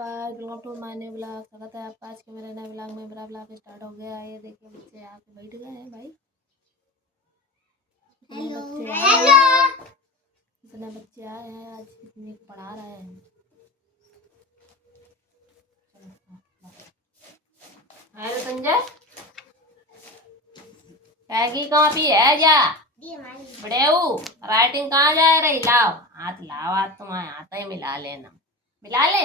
Guys, welcome to my new blog. स्वागत है आपका आज के मेरे नए ब्लॉग में। मेरा ब्लॉग स्टार्ट हो गया है। ये देखिए बच्चे आके बैठ गए हैं भाई। इतने बच्चे आए हैं आज, इतने पढ़ा रहे हैं। अरे संजय की कॉपी है जा बड़े राइटिंग कहाँ जा रही? लाओ हाथ, लाओ हाथ, तुम्हारे हाथ ही मिला लेना। मिला ले,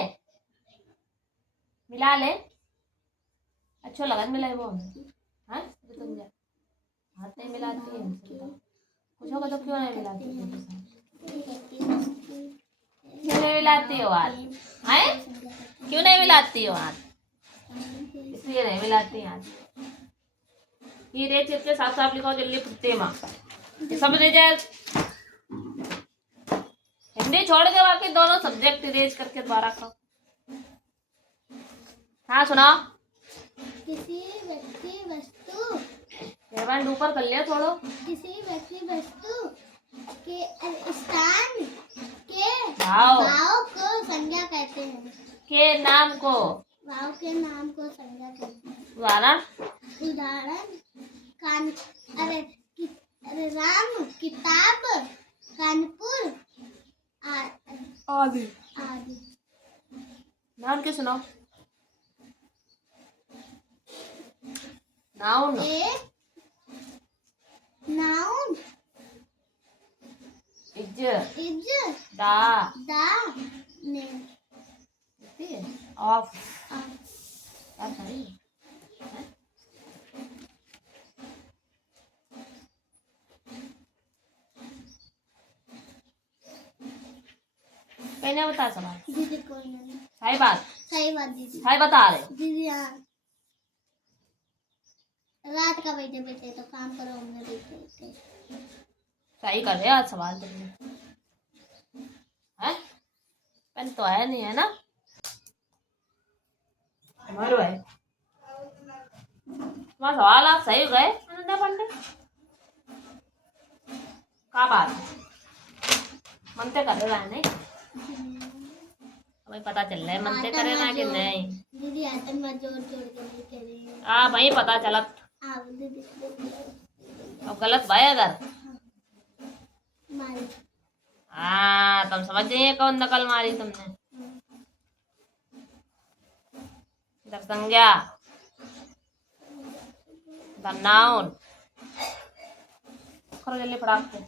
मिला ले। अच्छा लगा मिला वो हाँ संजय हाथ नहीं मिलाती है। कुछ होगा तो क्यों नहीं मिलाती? क्यों नहीं मिलाती हो हाथ? हैं क्यों नहीं मिलाती हो हाथ? इसलिए नहीं मिलाती हाथ। ये रे चिपके साफ साफ लिखो जल्दी पुत्ते माँ। ये सब रिजल्ट हिंदी छोड़ के बाकी दोनों सब्जेक्ट इरेज करके दोबारा करो। हाँ सुनाओ। किसी व्यक्ति वस्तु हेवन ऊपर कर लिया छोड़ो। किसी व्यक्ति वस्तु के स्थान के भाव को संज्ञा कहते हैं। के नाम को भाव के नाम को संज्ञा कहते हैं। उदाहरण राम, किताब, कानपुर आदि। आदि। नाम के सुनाओ। Noun noun is the name of कहने बता सवाल। दीदी कोई नहीं। सही बात दीदी सही बता रहे दीदी। हाँ रात का बैठे बैठे तो काम करो, हमने बैठे बैठे सही कर रहे आज सवाल तुमने है। पेन तो है नहीं है ना हमारे भाई। तुम्हारा सवाल आप सही गए अनन्या पांडे। क्या बात मनते कर रहा है नहीं? हमें पता चल रहा है मनते करे ना कि नहीं। दीदी आतन में जोर जोर के नहीं कर रही है। हाँ भाई पता चला। दीदी अब गलत भाई अगर मारी। हाँ तुम समझ जाइए कौन नकल मारी तुमने। इधर संज्ञा, इधर नाउन। करो जल्दी फटाक से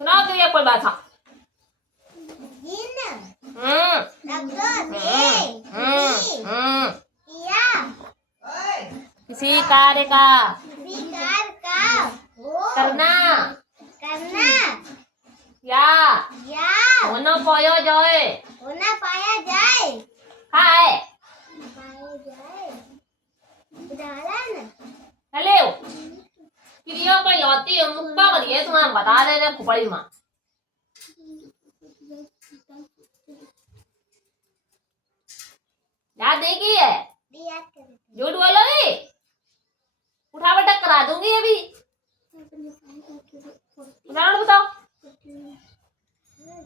सुनाओ तो ये कोई बात। हाँ किसी कार्य का करना या होना पाया जाए है। हेलो क्रिया कोई लौती है मुक्का करिए तुम्हें बता दे रहे खुपड़ी माँ। याद नहीं की है? झूठ बोलोगी? उठा बैठक करा दूंगी अभी। उदाहरण बताओ।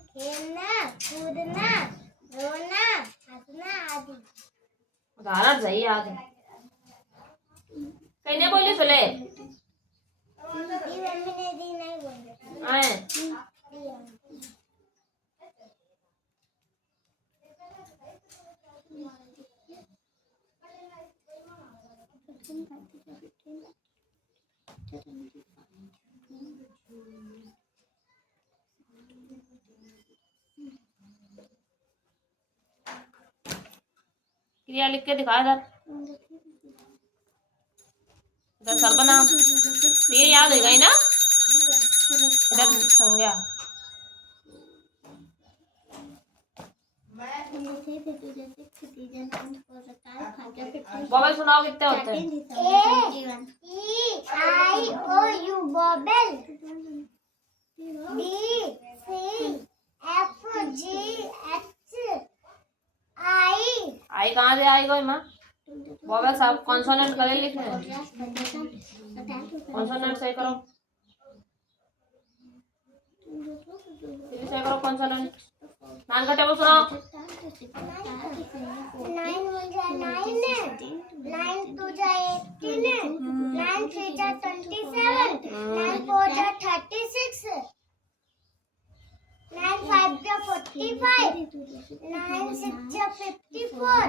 खेलना, कूदना, रोना, हंसना आदि। उदाहरण सही याद है। कहने बोली सुले नहीं बोले। क्रिया लिख के दिखा इधर। इधर सर्वनाम तीन याद है गई ना। इधर संज्ञा। बॉबल सुनाओ कितने होते हैं? बॉबल आई कहाँ से आई गई माँ? बॉबल साहब कॉन्सोनेंट करे लिखे हैं। कॉन्सोनेंट सही करो, सही करो कॉन्सोनेंट। नाइन का टेबल सुनाओ। 9 मुझे 9 है, 9 2 जा 18 है, 9 3 जा 27, 9 4 जा 36, 9 5 जा 45, 9 6 जा 54,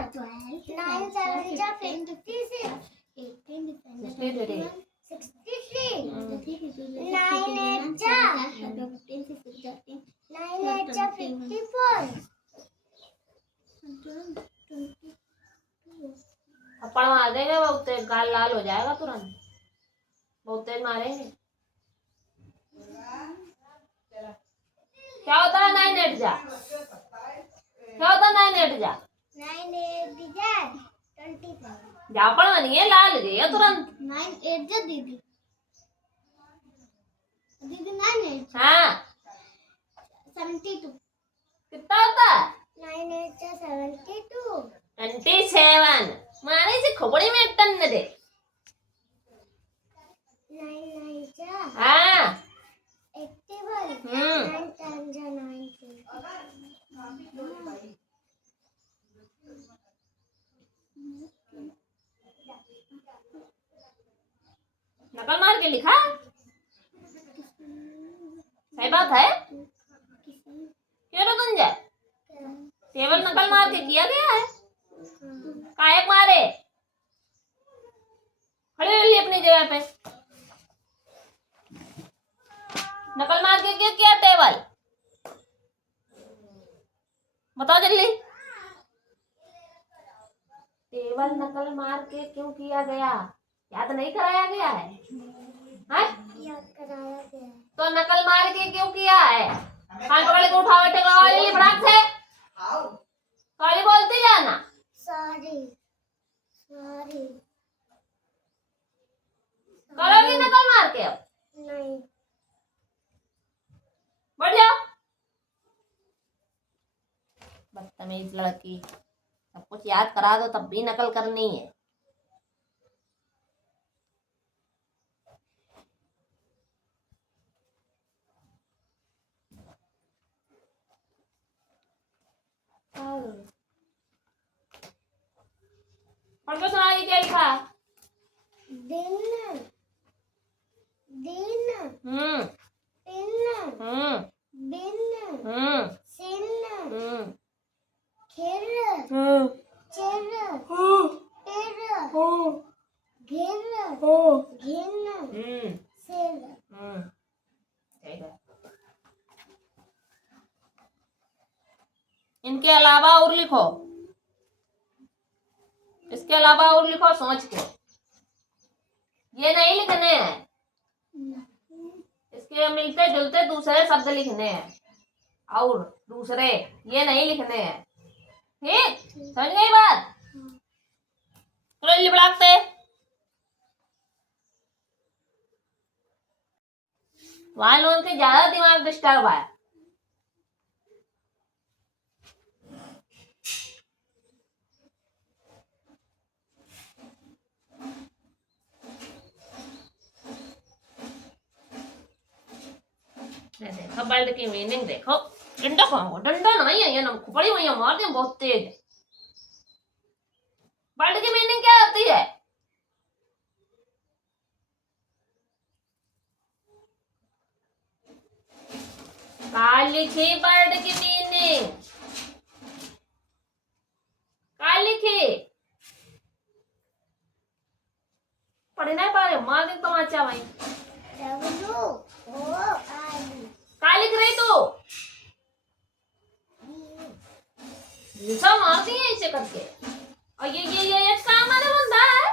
9 7 जा 56, 63, 9 8 जा 54, थप्पड़ मार देंगे, बहुत तेज गाल लाल हो जाएगा तुरंत, बहुत तेज मारेंगे। क्या होता है 9 8 जा? क्या होता है 9 8 जा? 9 8 जा 25, जापड़ बनिए लाल गए तुरंत। 9 8 जा दीदी 9 8 हाँ 72, कितना होता है? 9 8 जा 72, 27 मारे से खोपड़ी में टन दे। 9 9 जा हाँ 81, 9 10 जा 90, नकल मार के लिखा, सही बात है। क्यों रो तुम जाए, टेबल नकल मार के किया गया है। काहे मारे, खड़े हो लिए अपनी जगह पे। नकल मार के क्यों किया टेबल, बताओ जल्दी। टेबल नकल मार के क्यों किया गया, याद नहीं कराया गया है? हैं? याद कराया गया है। तो नकल मार के क्यों किया है? कान पकड़ के उठाओ बेटे को, जल्दी फटाक से। सॉरी बोलती जाना। सॉरी सॉरी करोगी नकल मार के अब? नहीं, बढ़ जाओ। बदतमीज लड़की, सब कुछ याद करा दो तब भी नकल करनी है। पढ़ के सुनाइए क्या लिखा। दिन दिन हम्म पिन हम्म बिन हम्म सिन हम्म खिर हम्म चिर तिर घिर घिन सिर। ठीक है। इनके अलावा और लिखो, इसके अलावा और लिखो सोच के। ये नहीं लिखने हैं, इसके मिलते जुलते दूसरे शब्द लिखने हैं, और दूसरे ये नहीं लिखने हैं। ठीक, समझ गई बात? चलो जल्दी बढ़ाते। वहां लोगों के ज्यादा दिमाग डिस्टर्ब है। देखो वर्ड की मीनिंग देखो। डंडा खाओ, डंडा नहीं है ये ना, खुपड़ी वही मार दे बहुत तेज। वर्ड की मीनिंग क्या होती है? का लिखी वर्ड की मीनिंग, का लिखी? पढ़ नहीं पा रहे, मार दे तमाचा भाई। का लिख रही तू? सब मारती है इसे करके। और ये काम वाला बंदा है।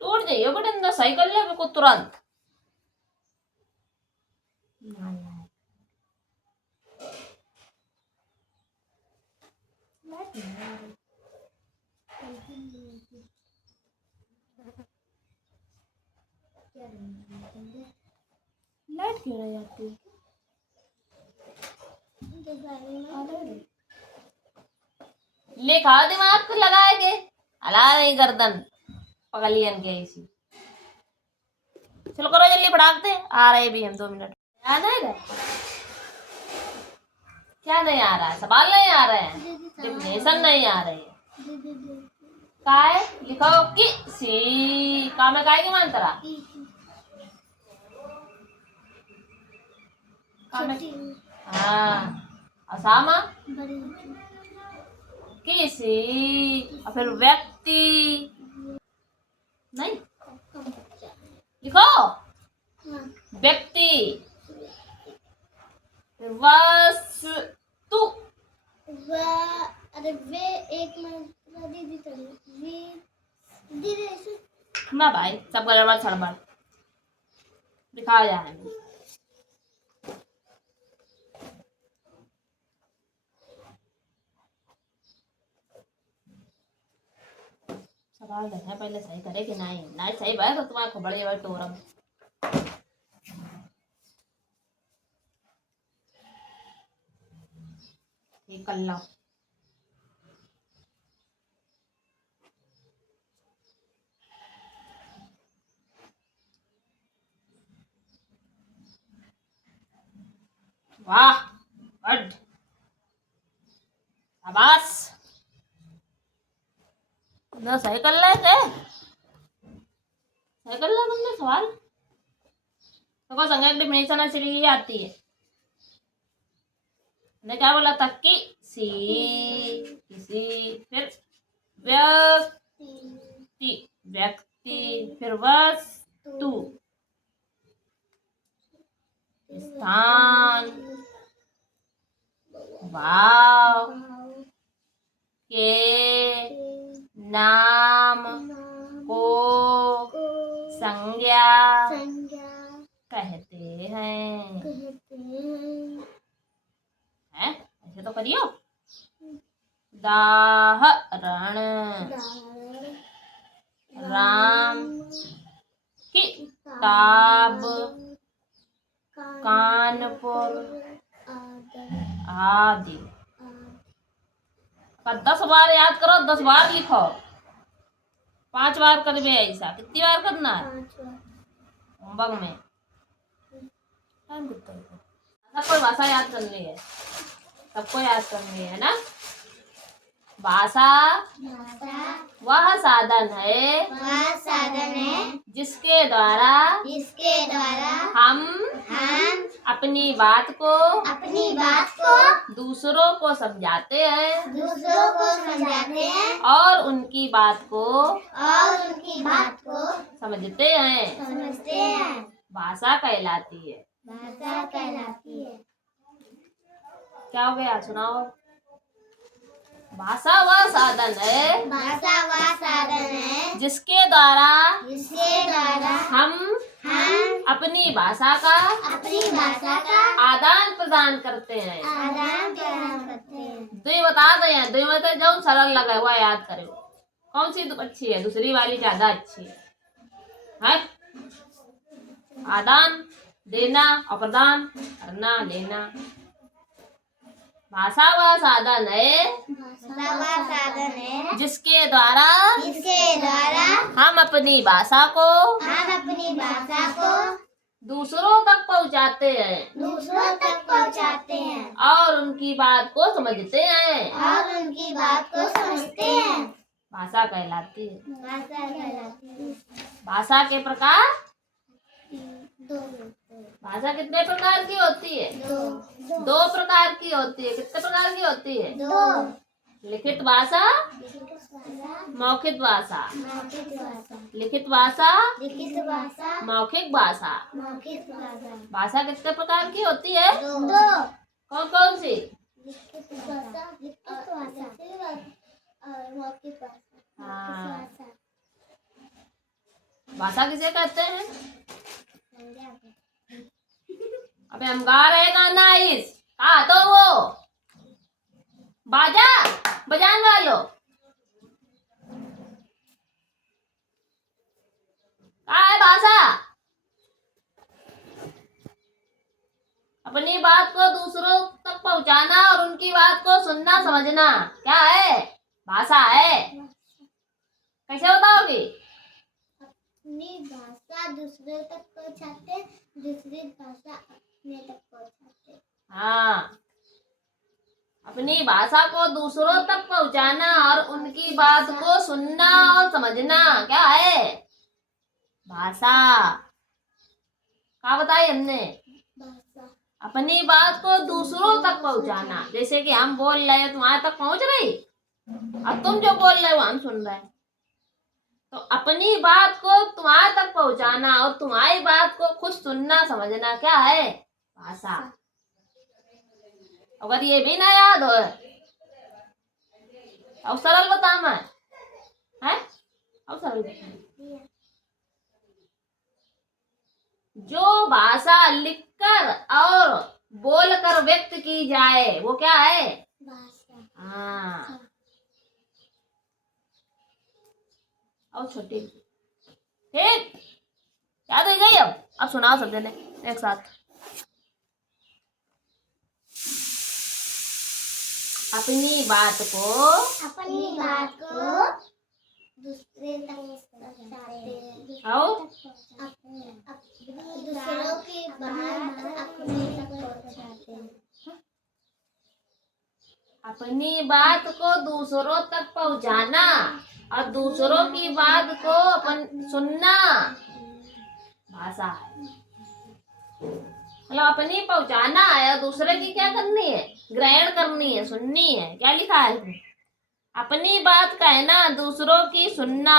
टूट जाइए बट अंदर साइकिल ले को तुरंत। लाइट क्यों नहीं आती? लिखा दिमाग को लगाएंगे, हला नहीं गर्दन पगलियन के इसी। चलो करो जल्दी फटाक दे, आ रहे भी हम 2 मिनट। याद है क्या? क्या नहीं आ रहा है? सवाल नहीं आ रहे हैं, डिफिनेशन नहीं आ रही है। काय लिखो कि सी का में काय की मात्रा का में हाँ और सामा किसी और फिर व्यक्ति नहीं लिखो व्यक्ति फिर वस्तु अरे वे एक मिनट दीदी दीदी ना भाई सब गड़बड़ सड़बड़ दिखा जाए सवाल देखें पहले सही करे कि नहीं नहीं सही भाई तो तुम्हारा बड़े बड़े टोरम ठीक कर लो वाह गुड शाबाश तुमने सही कर ले थे सही कर लो तुमने सवाल तो संज्ञा की डिफिनेशन इसलिए आती है ने क्या बोला था कि सी किसी फिर व्यक्ति व्यक्ति फिर वस्तु स्थान भाव के नाम को संज्ञा कहते हैं ऐसे तो करियो उदाहरण राम की किताब कानपुर आदि 10 बार याद करो 10 बार लिखो 5 बार कर भी ऐसा कितनी बार करना है होमवर्क में टाइम कितना है सबको भाषा याद करनी है सबको याद करनी है ना भाषा वह साधन है जिसके द्वारा हम अपनी बात को दूसरों को समझाते हैं और उनकी बात को समझते हैं भाषा कहलाती है क्या हो गया सुनाओ भाषा वह साधन है जिसके द्वारा हम अपनी भाषा का आदान प्रदान करते हैं दुई बता दें दुई बता जो सरल लगा हुआ याद करे कौन सी अच्छी है दूसरी वाली ज्यादा अच्छी है आदान देना और प्रदान करना लेना भाषा वह साधन है जिसके द्वारा हम अपनी भाषा को दूसरों तक पहुंचाते हैं और उनकी बात को समझते हैं भाषा कहलाती है भाषा के प्रकार भाषा कितने प्रकार की होती है 2 प्रकार की होती है कितने प्रकार की होती है लिखित भाषा मौखिक भाषा लिखित भाषा मौखिक भाषा भाषा कितने प्रकार की होती है कौन कौन सी हाँ भाषा किसे कहते हैं अबे हम गा रहे गाना इस कहा तो वो बाजा बजान वालो कहा है भाषा अपनी बात को दूसरों तक पहुंचाना और उनकी बात को सुनना समझना क्या है भाषा है कैसे बताओगी अपनी भाषा भाषा दूसरे तक पहुंचाते, दूसरी भाषा अपने तक पहुंचाते। हाँ, अपनी भाषा को दूसरों तक पहुंचाना और उनकी बात को सुनना और समझना क्या है? भाषा। क्या बताई हमने? भाषा। अपनी बात को दूसरों तक पहुंचाना, जैसे कि हम बोल रहे हैं तुम्हारे तक पहुंच रही, अब तुम जो बोल रहे हो हम सुन रहे हैं, तो अपनी बात को तुम्हारे तक पहुंचाना और तुम्हारी बात को खुद सुनना समझना क्या है? भाषा। अगर ये भी ना याद हो अब सरल बता मैं है, अब सरल बता। जो भाषा लिखकर और बोलकर व्यक्त की जाए वो क्या है? भाषा। हाँ। और छोटी ठीक याद हो गई। अब सुनाओ सब जने एक साथ। अपनी बात को दूसरे तक पहुंचाते हैं और दूसरों की बात अपने तक पहुंचाते हैं। अपनी बात को दूसरों तक पहुंचाना और दूसरों की बात को अपन सुनना भाषा है। मतलब अपनी पहुंचाना है और दूसरे की क्या करनी है? ग्रहण करनी है, सुननी है। क्या लिखा है? अपनी बात कहना, दूसरों की सुनना,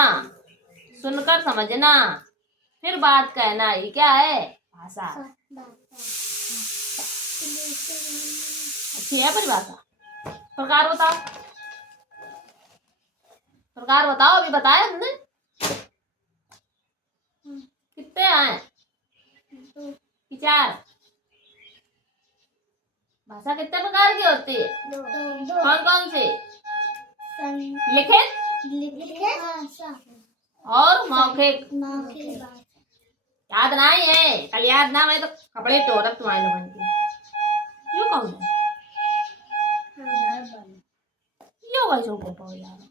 सुनकर समझना, फिर बात कहना, ये क्या है? भाषा। अच्छी है परिभाषा। प्रकार बताओ, प्रकार बताओ। अभी बताया हमने कितने हैं? 4। भाषा कितने प्रकार की होती है? 2। कौन कौन सी? लिखित भाषा और मौखिक। भाषा। याद नहीं है? कल याद ना मैं तो कपड़े तोड़ब तुम्हारे लोगों के। क्यों कहूँ? क्यों कैसे ऊपर पहुंच जा रहा?